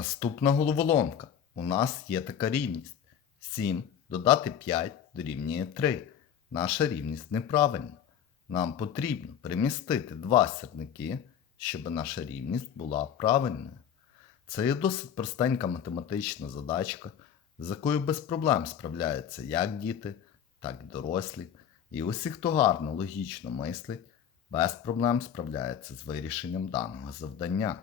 Наступна головоломка. У нас є така рівність. 7 додати 5 дорівнює 3. Наша рівність неправильна. Нам потрібно перемістити два сірники, щоб наша рівність була правильною. Це є досить простенька математична задачка, з якою без проблем справляються як діти, так і дорослі. І усі, хто гарно логічно мислить, без проблем справляється з вирішенням даного завдання.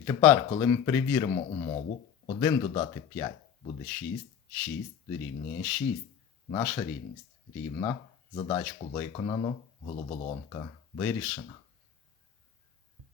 І тепер, коли ми перевіримо умову, 1 додати 5 буде 6, 6 дорівнює 6. Наша рівність рівна. Задачку виконано, головоломка вирішена.